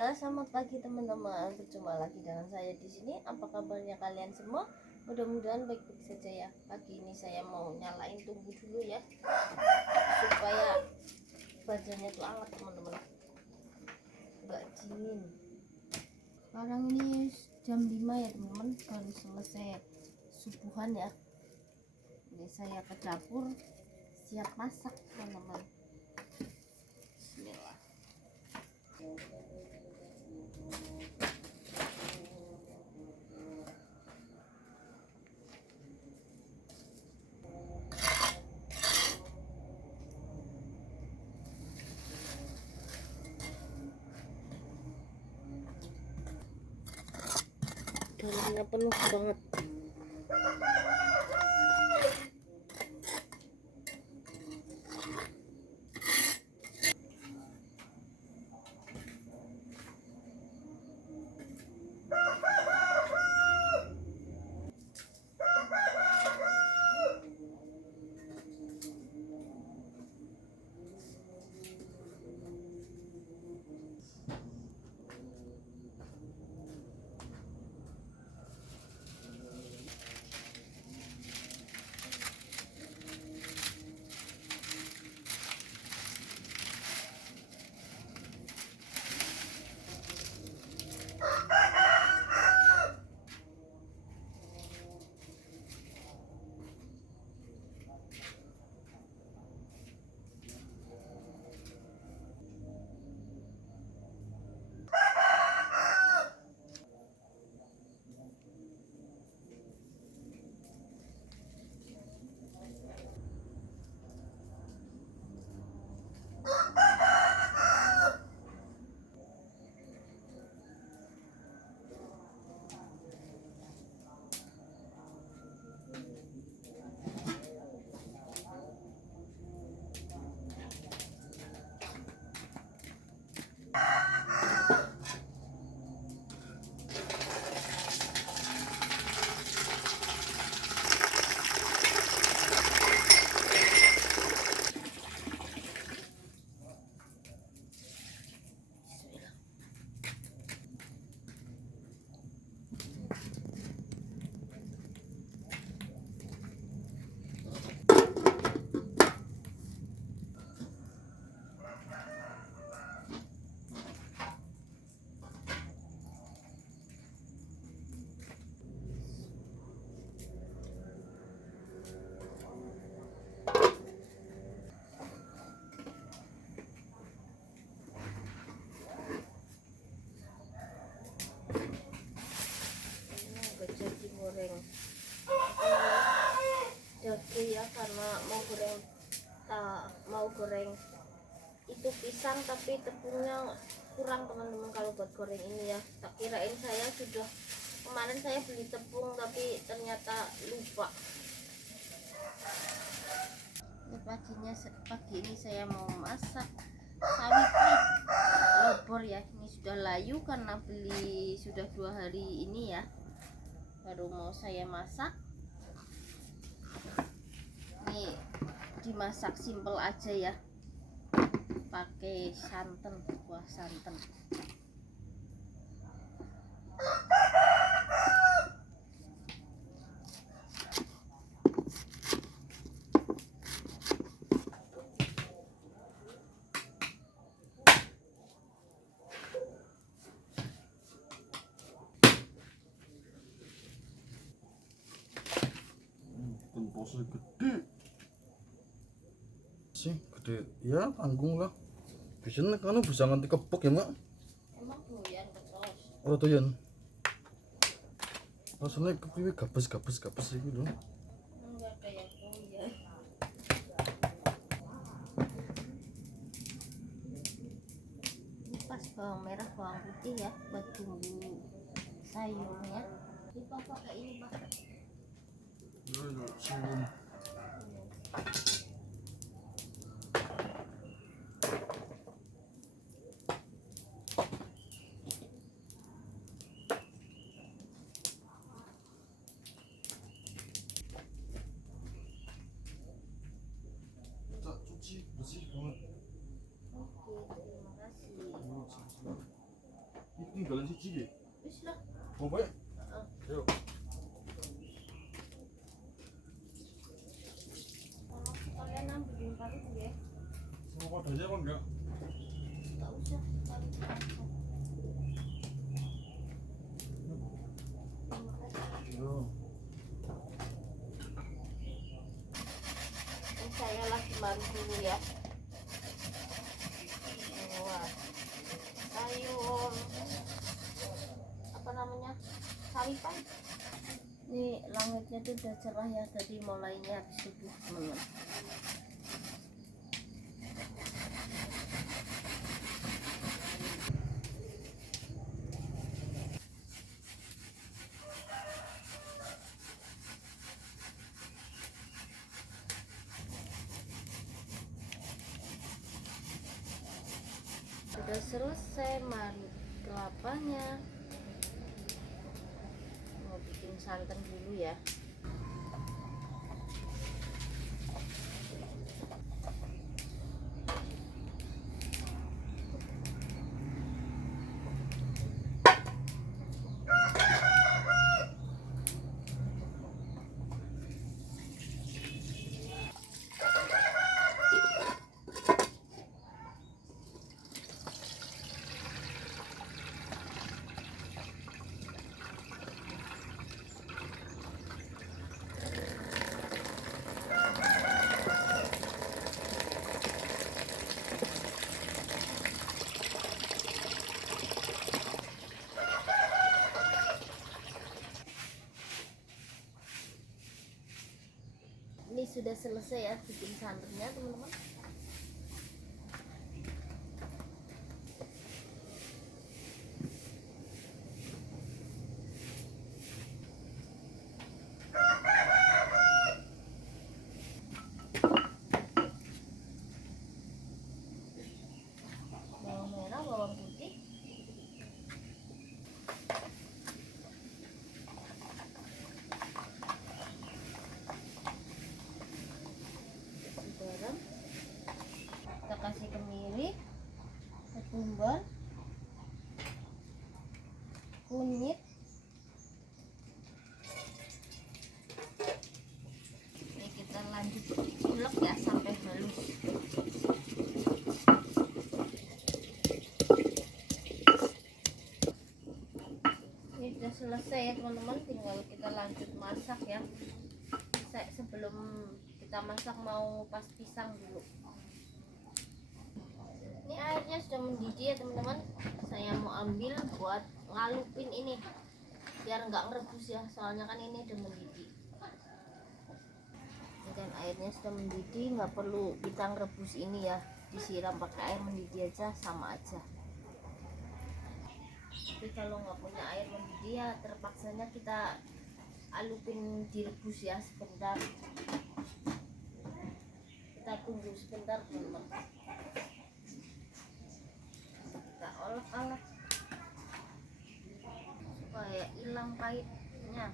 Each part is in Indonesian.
Halo, selamat pagi teman-teman. Berjumpa lagi dengan saya di sini. Apa kabarnya kalian semua? Mudah-mudahan baik-baik saja ya. Pagi ini saya mau nyalain tunggu dulu ya, supaya badannya tuh hangat teman-teman, nggak dingin. Sekarang ini jam 5 ya teman-teman, baru selesai subuhan ya. Ini saya ke dapur siap masak teman-teman. Bismillah. Dalamnya penuh banget. Jadi goreng daging ya, karena mau goreng itu pisang, tapi tepungnya kurang teman-teman kalau buat goreng ini ya. Tak kirain, saya sudah kemarin saya beli tepung tapi ternyata lupa. Pagi ini saya mau masak sawi lobor ya. Ini sudah layu karena beli sudah 2 hari ini ya, baru mau saya masak. Ini dimasak simple aja ya, pakai santan, kuah santan. Posnya gede sih, gede ya, tanggung lah. Biasanya kan bisa nganti kepok ya mak. Emang doyan terus? Oh doyan. Rasanya kepiwe gabes gitu. Enggak kayak doyan. Ini pas bawang merah, bawang putih ya buat bumbu sayurnya. Ini pakai ini pak. Sebelum tak cuci bersih banget. Oke, terima kasih. Oh, sama-sama. tinggalan siji iki. Wis lah. Mau bae? Ayo. Kalau kalian ambil kali ya. Mau kode aja kan enggak? Enggak usah. Kali langsung. Terima kasih. Yo. Ini saya lagi marut dulu ya. Wah, sayur apa namanya, saripan. Ini langitnya tuh udah cerah ya, tadi mulainya habis subuh teman-teman. Sudah selesai marut kelapanya. Mau bikin santan dulu ya. Ini sudah selesai ya bikin santannya teman-teman. Bawang merah, bawang putih, garam, kita kasih kemiri, ketumbar, kunyit, ini kita lanjut ulek ya sampai halus. Ini sudah selesai ya teman-teman, tinggal kita lanjut masak ya. Sebelum kita masak mau pas pisang dulu. Ini airnya sudah mendidih ya teman-teman. Saya mau ambil buat ngalupin ini biar nggak ngerebus ya, soalnya kan ini udah mendidih. Ini kan airnya sudah mendidih, nggak perlu kita ngerebus ini ya, disiram pakai air mendidih aja sama aja. Tapi kalau nggak punya air mendidih ya terpaksanya kita alupin direbus ya sebentar. Kita tunggu sebentar teman-teman. Kita olok-olok supaya hilang pahitnya.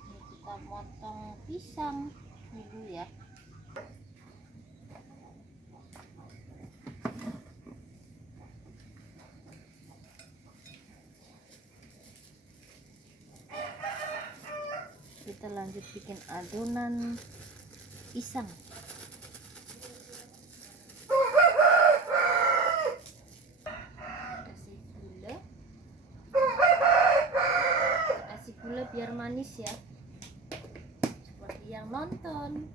Ini kita potong pisang dulu ya. Kita lanjut bikin adonan pisang. Kasih gula biar manis ya, seperti yang nonton.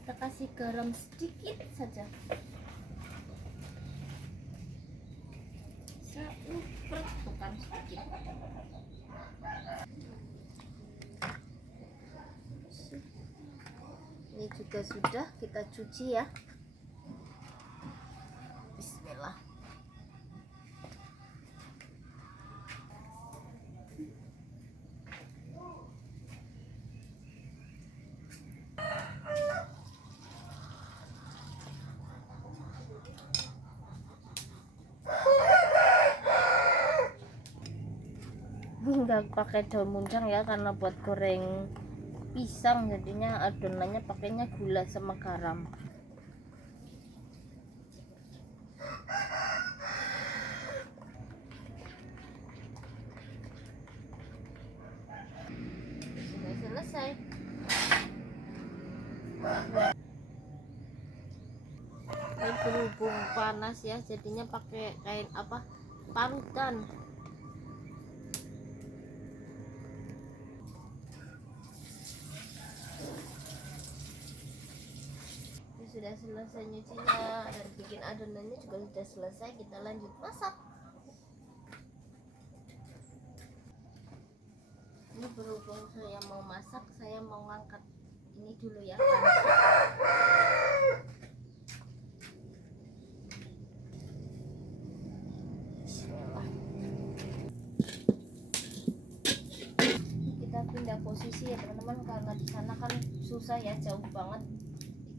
Kita kasih garam sedikit saja, seuper, bukan sedikit. Ini juga sudah kita cuci ya. Bismillah. Nggak pakai daun muncang ya, karena buat goreng pisang, jadinya adonannya pakainya gula sama garam. Sudah selesai. Ini berhubung panas ya, jadinya pakai kain apa, parutan. Ini sudah selesai nyucinya dan bikin adonannya juga sudah selesai. Kita lanjut masak. Ini berhubung saya mau masak, saya mau ngangkat ini dulu ya, panci. Kita pindah posisi ya teman-teman, karena di sana kan susah ya, jauh banget.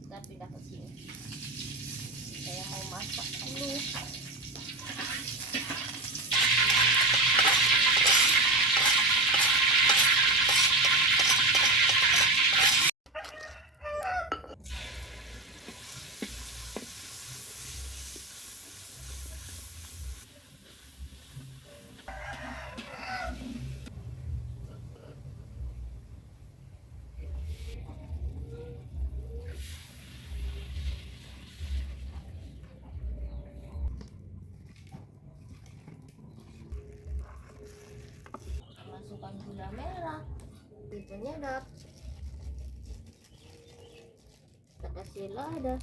Kita pindah ke sini. Saya mau masak dulu. Masukkan gula merah, penyedap, kita kasih lada,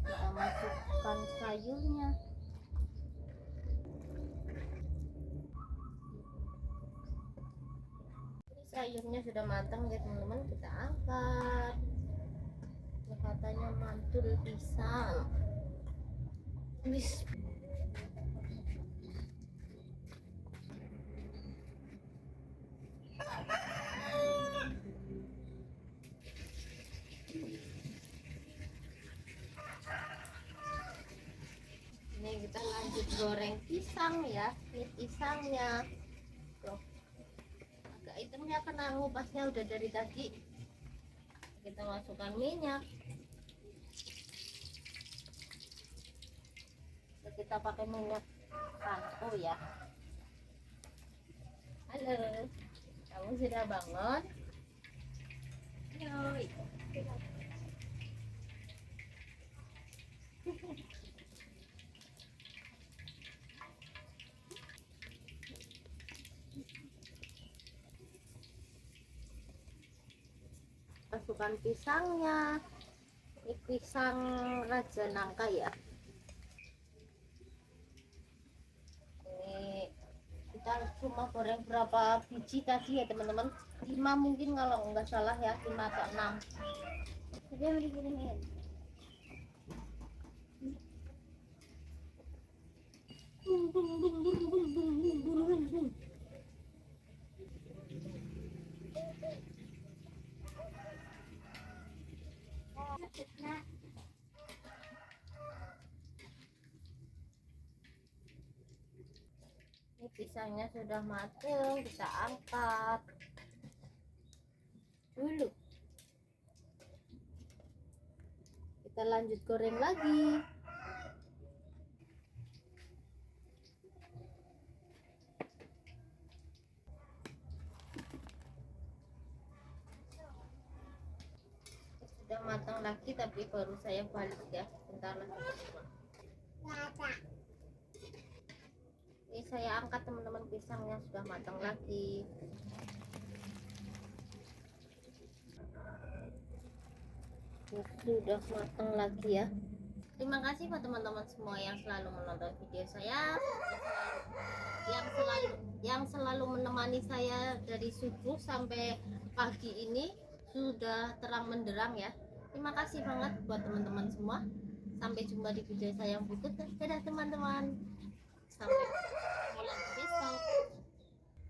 kita masukkan sayurnya. Ini sayurnya sudah matang ya teman-teman, kita angkat. Ini katanya mantul pisang. Ini kita lanjut goreng pisang ya. Ini pisangnya tuh, agak hitamnya kena ngupasnya udah dari tadi. Kita masukkan minyak. Kita pakai minyak panko ya. Halo, kamu sudah bangun? Yoi. Masukkan pisangnya. Ini pisang raja nangka ya. Ini kita cuma goreng berapa biji tadi ya teman-teman, 5 mungkin kalau nggak salah ya, 5 atau 6. Jadi yang diginiin. Ini pisangnya sudah matang, kita angkat dulu. Kita lanjut goreng lagi. Sudah matang lagi, tapi baru saya balik ya, bentar lagi. Ini saya angkat teman-teman, pisangnya sudah matang lagi. Sudah matang lagi ya. Terima kasih buat teman-teman semua yang selalu menonton video saya, yang selalu menemani saya dari subuh sampai pagi ini. Sudah terang menderang ya. Terima kasih banget buat teman-teman semua. Sampai jumpa di video saya yang berikutnya. Dadah teman-teman. Sampai mulai besok.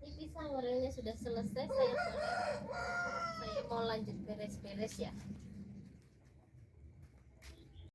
Ini pisang gorengnya sudah selesai, saya mau lanjut beres-beres ya.